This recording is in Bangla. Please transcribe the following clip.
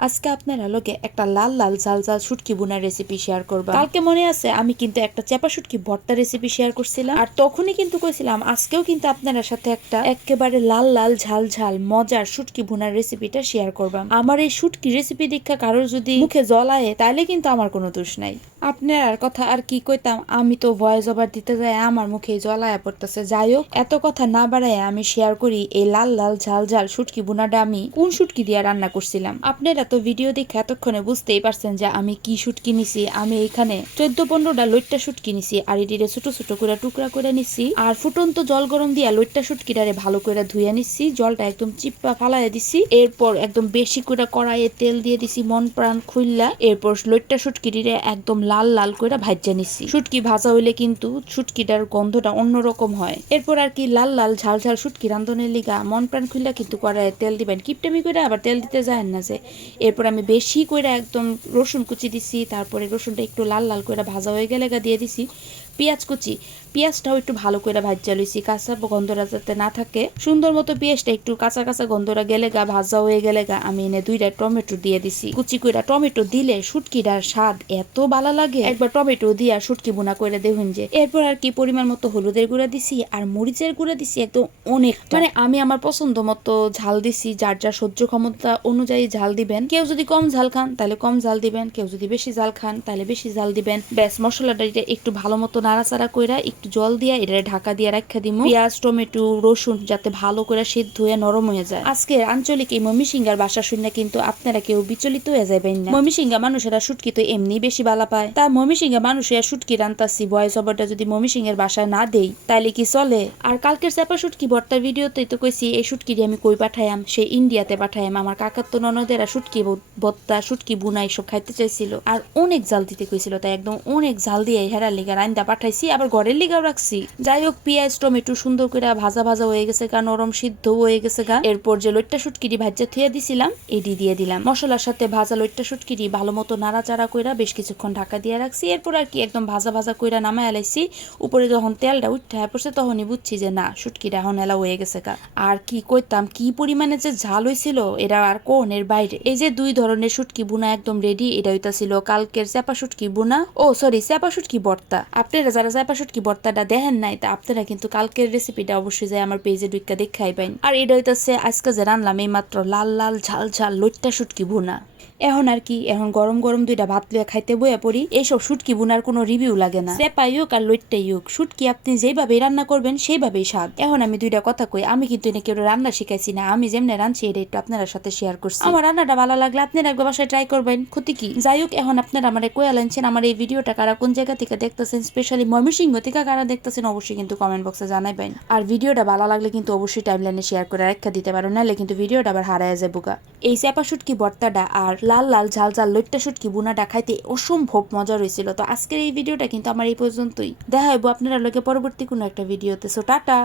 আজকে আপনারা লগে একটা লাল লাল ঝাল ঝাল শুটকি বোনার রেসিপি শেয়ার করব। কালকে মনে আছে আমি কিন্তু একটা চাপা শুটকি ভর্তা রেসিপি শেয়ার করছিলাম, আর তখনই কিন্তু কইছিলাম আজকেও কিন্তু আপনারা সাথে একটা একেবারে লাল লাল ঝাল ঝাল মজার শুটকি বোনার রেসিপিটা শেয়ার করবাম। আমার এই শুটকি রেসিপি দীক্ষা কারোর যদি মুখে জল আয়ে তাহলে কিন্তু আমার কোনো দোষ নাই। আপনার কথা আর কি কইতাম, আমি তো ভয়েস ওভার দিতে যাই আমার মুখে জল আয়া পড়তেছে। যাই হোক, এত কথা না বাড়ায় আমি শেয়ার করি এই লাল লাল ঝাল ঝাল শুটকি বোনাটা আমি কোন শুটকি দিয়ে রান্না করছিলাম। আপনারা তো ভিডিও দেখে এতক্ষণে বুঝতেই পারছেন যে আমি কি শুটকি নিছি। আমি এখানে 14-15টা লইট্টা শুটকি নিছি, আর এটিরে ছোট ছোট করে টুকরা করে নিছি, আর ফুটন্ত জল গরম দিয়া লইট্টা শুটকিটারে ভালো করে ধুয়ে নিছি, জলটা একদম চিপ্পা ফালাইয়া দিছি। এরপর একদম বেশি করে কড়াইয়ে তেল দিয়ে দিছি মন প্রাণ খুললা। এরপর লইট্টা শুটকিটিরে একদম লাল লাল করে ভাজা নিছি। শুটকি ভাজা হইলে কিন্তু শুটকিটার গন্ধটা অন্যরকম হয়। এরপর আর কি লাল লাল ঝাল ঝাল শুটকি রান্ধনের লিগা মন প্রাণ খুললা কিন্তু কড়াইয়ে তেল দিবেন, কিপটেমি করে আবার তেল দিতে যায় না যে। এরপর আমি বেশি করে একদম রসুন কুচি দিছি, তারপরে রসুনটা একটু লাল লাল করে ভাজা হয়ে গেলে দিয়ে দিছি পেঁয়াজ কুচি। পেঁয়াজটাও একটু ভালো করে ভাজা লইছি, কাঁচা গন্ধরা যাতে না থাকে। সুন্দর মতো পেঁয়াজটা একটু কাঁচা কাঁচা গন্ধরা গেলে ভাজা হয়ে গেলে আমি এনে 2টা টমেটো দিয়ে দিছি কুচি করে। টমেটো দিলে শুটকিটার স্বাদ এত ভালো লাগে, একবার টমেটো দিয়া শুটকি বোনা করে দেখুন যে। এরপর আর কি পরিমাণ মতো হলুদের গুঁড়া দিছি আর মরিচের গুঁড়া দিছি একদম অনেক, মানে আমি আমার পছন্দ মতো ঝাল দিছি। যার যার সহ্য ক্ষমতা অনুযায়ী ঝাল দিবেন। কেউ যদি কম ঝাল খান তাহলে কম ঝাল দিবেন, কেউ যদি বেশি ঝাল খান তাহলে বেশি ঝাল দিবেন। ব্যাস, মশলাটা একটু ভালো মতো নাড়াচাড়া কইরা একটু জল দিয়া এটা ঢাকা দিয়ে রাখা দিমু। পেঁয়াজ টমেটো রসুন যাতে ভালো করে সিদ্ধ হয়ে নরম হয়ে যায়। আজকের আঞ্চলিক এই ময়মনসিংহের ভাষা শুনে কিন্তু আপনারা কেউ বিচলিত হয়ে যাবেন না। ময়মনসিংহের মানুষেরা শুটকি তো এমনি বেশি বালা পায়, তা ময়মনসিংহের মানুষেরা শুটকি রান্তাছি ভয়েস ওভারটা যদি ময়মনসিংহের ভাষায় না দেই তাইলে কি চলে? আর কালকের চাপা শুটকি ভর্তার ভিডিওতে তো কইছি এই শুটকি আমি কই পাঠাইম, সে ইন্ডিয়াতে পাঠাইম। আমার কাকার তো ননদেরা শুটকি ভর্তা শুটকি বুনা এসব খাইতে চাইছিল, আর অনেক জাল দিতে কইছিল, তাই একদম অনেক জাল দিয়ে হেরার লিগা রান্দা পাঠাইছি, আবার ঘরের লিগাও রাখছি। যাই হোক, পেঁয়াজ টমেটো সুন্দর করে ভাজা ভাজা হয়ে গেছে গা, নরম সিদ্ধ হয়ে গেছে গা। এরপর যে লইট্টা শুটকিটি ভাজা থুয়ে দিছিলাম এটি দিয়ে দিলাম। মশলার সাথে ভাজা লইট্টা শুটকিটি ভালো মতো নাড়াচাড়া কইরা বেশ কিছুক্ষণ ঢাকা দিয়ে রাখছি। এরপর আর কি একদম ভাজা ভাজা কইরা নামায় আলাইছি। উপরে যখন তেলটা উঠে পড়ছে তখনই বুঝছি যে না, শুটকিটা এখন এলা হয়ে গেছে গা। আর কি কইতাম, কি পরিমাণে যে ঝাল হয়েছিল এটা আর কোনের বাইরে। এই যে 2 ধরনের শুটকি বুনা একদম রেডি। এটা হইতাছিল কালকের চাপা শুটকি বুনা, চাপা শুটকি ভর্তা। আপনারা যারা চাপা শুটকি ভর্তাটা দেখেন নাই, তা আপনারা কিন্তু কালকের রেসিপিটা অবশ্যই যায় আমার পেজে ঢুইকা দেখাই পাইন। আর এটা হইতাছে আজকে যে রান্নাম এই মাত্র লাল লাল ঝাল ঝাল লইট্টা শুটকি বুনা। এখন আর কি, এখন গরম গরম 2টা ভাত লইয়া খাইতে বইয়া পড়ি। এইসব শুটকি বুনার কোনো রিভিউ লাগে না, চেপাই হোক আর লইট্টাই হোক, শুটকি আপনি যেভাবে রান্না করবেন সেইভাবেই স্বাদ। এখন আমি 2টা কথা কই, আমি কিন্তু এনে কেউ রান্না শিখাইছি না, আমি যেমনে রাঁধছি এটা একটু আপনার সাথে শেয়ার করছি। আমার রান্নাটা ভালো লাগলে আপনারা একবার বাসায় ট্রাই করবেন, ক্ষতি কি? যাই হোক, এখন আপনারা আমার কইয়া লাইনছেন আমার এই ভিডিওটা কারা কোন জায়গা থেকে দেখতেছেন, স্পেশালি ময়মনসিংহ থেকে কারা দেখতেছেন অবশ্যই কিন্তু কমেন্ট বক্সে জানাইবেন। আর ভিডিওটা ভালো লাগলে কিন্তু অবশ্যই টাইমলাইনে শেয়ার করে রাখা দিতে পারো, নাহলে কিন্তু ভিডিওটা আবার হারায় যাবো গা। এই চাপা শুটকি ভর্তাটা আর লাল লাল ঝাল ঝাল লইট্টা শুটকি বুনাটা খাইতে অসম্ভব মজা হয়েছিল। তো আজকের এই ভিডিওটা কিন্তু আমার এই পর্যন্তই। দেখা হইব আপনারা লগে পরবর্তী কোনো একটা ভিডিওতে। So tata.